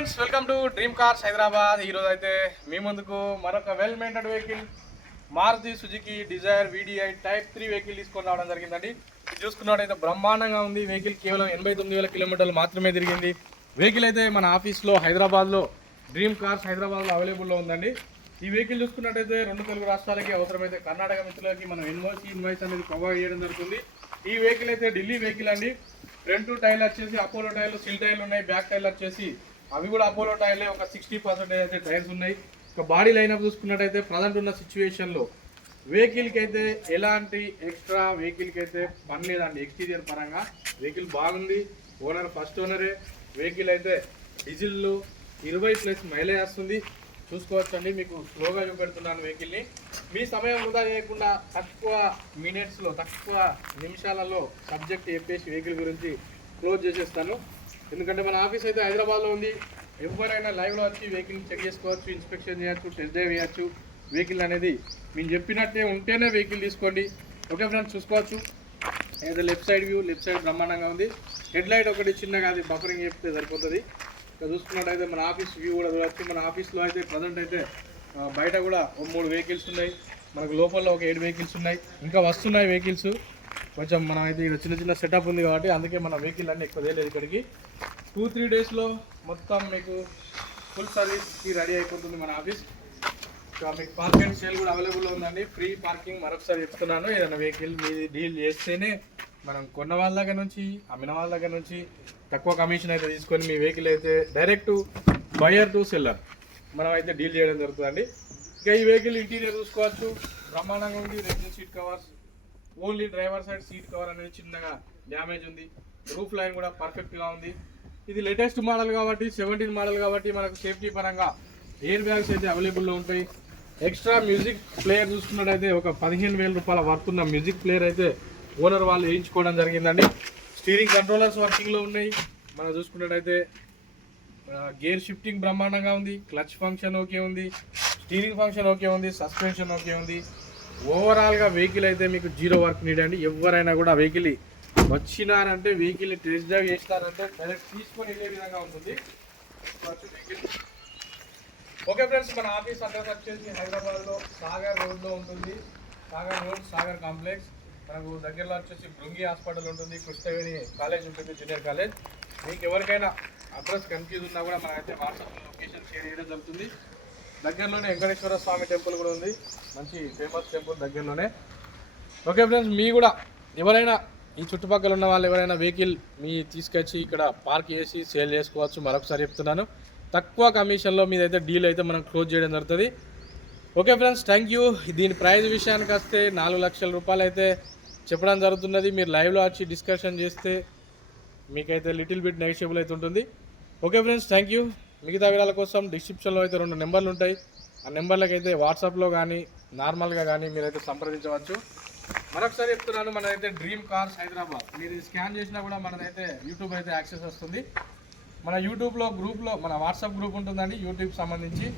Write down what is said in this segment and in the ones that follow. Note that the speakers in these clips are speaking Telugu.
Friends welcome to dream cars Hyderabad ఈరోజు అయితే మీ ముందుకు మరొక well maintained vehicle Maruti Suzuki Dzire VDI type three vehicle తీసుకొని రావడం జరిగిందండి. ఇది చూసుకున్నట్టయితే బ్రహ్మాండంగా ఉంది. వెహికల్ కేవలం ఎనభై తొమ్మిది వేల కిలోమీటర్లు మాత్రమే తిరిగింది. వెహికల్ అయితే మన ఆఫీస్లో హైదరాబాద్లో డ్రీమ్ కార్స్ హైదరాబాద్లో అవైలబుల్లో ఉందండి. ఈ వెహికల్ చూసుకున్నట్టయితే రెండు తెలుగు రాష్ట్రాలకి అవసరమైతే కర్ణాటక మిత్రులకి మనం ఇన్వాయిస్ ఇన్వాయిస్ అనేది ప్రొవైడ్ చేయడం జరుగుతుంది. ఈ వెహికల్ అయితే ఢిల్లీ వెహికల్ అండి. ఫ్రంట్ టైర్లు వచ్చేసి అపోలో టైర్లు సిల్ టైర్లు ఉన్నాయి బ్యాక్ టైర్లు వచ్చేసి అవి కూడా అపోలో టైర్లే ఒక సిక్స్టీ పర్సెంటేజ్ అయితే టైర్స్ ఉన్నాయి. ఇక బాడీ లైనప్ చూసుకున్నట్టయితే ప్రజెంట్ ఉన్న సిచ్యువేషన్లో వెహికల్కి అయితే ఎలాంటి ఎక్స్ట్రా వెహికల్కి అయితే పని లేదండి. ఎక్స్టీరియర్ పరంగా వెహికల్ బాగుంది. ఓనర్ ఫస్ట్ ఓనరే వెహికల్ అయితే డీజిల్లో ఇరవై ప్లస్ మైలేజ్ వస్తుంది. చూసుకోవచ్చండి. మీకు స్లోగా చూపెడుతున్నాను వెహికల్ని మీ సమయం వృధా చేయకుండా తక్కువ మినిట్స్లో తక్కువ నిమిషాలలో సబ్జెక్ట్ చెప్పేసి వెహికల్ గురించి క్లోజ్ చేసేస్తాను. ఎందుకంటే మన ఆఫీస్ అయితే హైదరాబాద్లో ఉంది. ఎవరైనా లైవ్లో వచ్చి వెహికల్ చెక్ చేసుకోవచ్చు ఇన్స్పెక్షన్ చేయొచ్చు టెస్ట్ డ్రైవ్ చేయొచ్చు. వెహికల్ అనేది మేము చెప్పినట్టే ఉంటేనే వెహికల్ తీసుకోండి. ఓకే ఫ్రెండ్స్ చూసుకోవచ్చు. అయితే left side view left side బ్రహ్మాండంగా ఉంది. హెడ్ లైట్ ఒకటి చిన్నగా అది బఫరింగ్ చెప్తే సరిపోతుంది. ఇక్కడ చూసుకున్నట్టయితే మన ఆఫీస్ వ్యూ కూడా చూడవచ్చు మన ఆఫీస్లో అయితే ప్రజెంట్ అయితే బయట కూడా ఒక మూడు వెహికల్స్ ఉన్నాయి. మనకు లోపల ఒక ఏడు వెహికల్స్ ఉన్నాయి. ఇంకా వస్తున్నాయి వెహికల్స్ కొంచెం మనం అయితే ఇక్కడ చిన్న చిన్న సెటప్ ఉంది కాబట్టి అందుకే మన వెహికల్ అన్నీ ఎక్కువ తేలేదు ఇక్కడికి. టూ త్రీ డేస్లో మొత్తం మీకు ఫుల్ సర్వీస్కి రెడీ అయిపోతుంది మన ఆఫీస్ ఇంకా మీకు పార్కింగ్ సేల్ కూడా అవైలబుల్ ఉందండి. ఫ్రీ పార్కింగ్ మరొకసారి చెప్తున్నాను. ఏదైనా వెహికల్ మీది డీల్ చేస్తేనే మనం కొన్న వాళ్ళ దగ్గర నుంచి అమ్మిన వాళ్ళ దగ్గర నుంచి తక్కువ కమిషన్ అయితే తీసుకొని మీ వెహికల్ అయితే డైరెక్ట్ బయర్ టు సెల్లర్ మనం అయితే డీల్ చేయడం జరుగుతుందండి. ఇంకా ఈ వెహికల్ ఇంటీరియర్ చూసుకోవచ్చు. బ్రహ్మాండంగా ఉంది. Red seat covers only driver side seat cover అనేది చిన్నగా డ్యామేజ్ ఉంది. రూఫ్ లైన్ కూడా పర్ఫెక్ట్గా ఉంది. ఇది లేటెస్ట్ మోడల్ కాబట్టి సెవెంటీన్ మోడల్ కాబట్టి మనకు సేఫ్టీ పరంగా ఎయిర్ బ్యాగ్స్ అయితే అవైలబుల్లో ఉంటాయి. ఎక్స్ట్రా మ్యూజిక్ ప్లేయర్ చూసుకున్నట్టయితే ఒక పదిహేను వేల రూపాయల వర్క్ ఉన్న మ్యూజిక్ ప్లేయర్ అయితే ఓనర్ వాళ్ళు వేయించుకోవడం జరిగిందండి. స్టీరింగ్ కంట్రోలర్స్ వర్కింగ్లో ఉన్నాయి. మనం చూసుకున్నట్టయితే గేర్ షిఫ్టింగ్ బ్రహ్మాండంగా ఉంది. క్లచ్ ఫంక్షన్ ఓకే ఉంది. స్టీరింగ్ ఫంక్షన్ ఓకే ఉంది. సస్పెన్షన్ ఓకే ఉంది. ఓవరాల్గా వెహికల్ అయితే మీకు జీరో వర్క్ నీడ్ అండి. ఎవరైనా కూడా వెహికల్ వచ్చినారంటే వెహికల్ టెస్ట్ డ్రైవ్ చేసినారంటే డైరెక్ట్ తీసుకొని వెళ్ళే విధంగా ఉంటుంది. వెహికల్. ఓకే ఫ్రెండ్స్ మన ఆఫీస్ అడ్రస్ వచ్చేసి హైదరాబాద్లో సాగర్ రోడ్లో ఉంటుంది. Sagar road Sagar complex. మనకు దగ్గరలో వచ్చేసి బృంగి హాస్పిటల్ ఉంటుంది. కృష్ణవేణి కాలేజ్ ఉంటుంది జూనియర్ కాలేజ్. మీకు ఎవరికైనా అడ్రస్ కన్ఫ్యూజ్ ఉన్నా కూడా మనమైతే వాట్సాప్లో లొకేషన్ షేర్ చేయడం జరుగుతుంది. దగ్గరలోనే వెంకటేశ్వర స్వామి టెంపుల్ కూడా ఉంది. మంచి ఫేమస్ టెంపుల్ దగ్గరలోనే. ఓకే ఫ్రెండ్స్ మీ కూడా ఎవరైనా ఈ చుట్టుపక్కల ఉన్న వాళ్ళు ఎవరైనా వెహికల్ మీ తీసుకొచ్చి ఇక్కడ పార్క్ చేసి సేల్ చేసుకోవచ్చు మరొకసారి చెప్తున్నాను. తక్కువ కమిషన్లో మీదైతే డీల్ అయితే మనం క్లోజ్ చేయడం జరుగుతుంది. Okay friends thank you. దీని ప్రైజ్ విషయానికి వస్తే నాలుగు లక్షల రూపాయలు అయితే చెప్పడం జరుగుతున్నది. మీరు లైవ్లో వచ్చి డిస్కషన్ చేస్తే మీకైతే లిటిల్ బిట్ నెగిషియబుల్ అయితే ఉంటుంది. Okay friends thank you. మిగతా వివరాల కోసం డిస్క్రిప్షన్లో అయితే రెండు నెంబర్లు ఉంటాయి. ఆ నెంబర్లకు అయితే వాట్సాప్లో కానీ నార్మల్గా కానీ మీరైతే సంప్రదించవచ్చు. మరొకసారి చెప్తున్నాను మనదైతే డ్రీమ్ కార్స్ హైదరాబాద్. మీరు స్కాన్ చేసినా కూడా మనదైతే యూట్యూబ్ అయితే యాక్సెస్ వస్తుంది. మన యూట్యూబ్లో గ్రూప్లో మన వాట్సాప్ గ్రూప్ ఉంటుందండి యూట్యూబ్ సంబంధించి.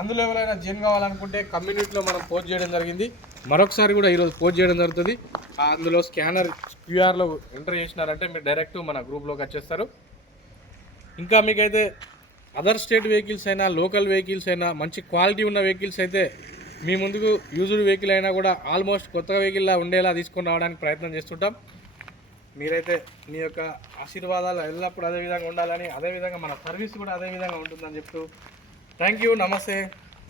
అందులో ఎవరైనా జెన్ కావాలనుకుంటే కమ్యూనిటీలో మనం పోస్ట్ చేయడం జరిగింది. మరొకసారి కూడా ఈరోజు పోస్ట్ చేయడం జరుగుతుంది. అందులో స్కానర్ క్యూఆర్లో ఎంటర్ చేసినారంటే మీరు డైరెక్ట్ మన గ్రూప్లోకి వచ్చేస్తారు. ఇంకా మీకైతే అదర్ స్టేట్ వెహికల్స్ అయినా లోకల్ వెహికల్స్ అయినా మంచి క్వాలిటీ ఉన్న వెహికల్స్ అయితే మీ ముందుకు యూజ్డ్ వెహికల్ అయినా కూడా ఆల్మోస్ట్ కొత్త వెహికల్లా ఉండేలా తీసుకొని రావడానికి ప్రయత్నం చేస్తుంటాం. మీరైతే మీ యొక్క ఆశీర్వాదాలు ఎల్లప్పుడూ అదే విధంగా ఉండాలని అదేవిధంగా మన సర్వీస్ కూడా అదే విధంగా ఉంటుందని చెప్తూ థ్యాంక్ యూ నమస్తే.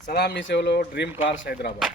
సదా మీ సేవలో డ్రీమ్ కార్స్ హైదరాబాద్.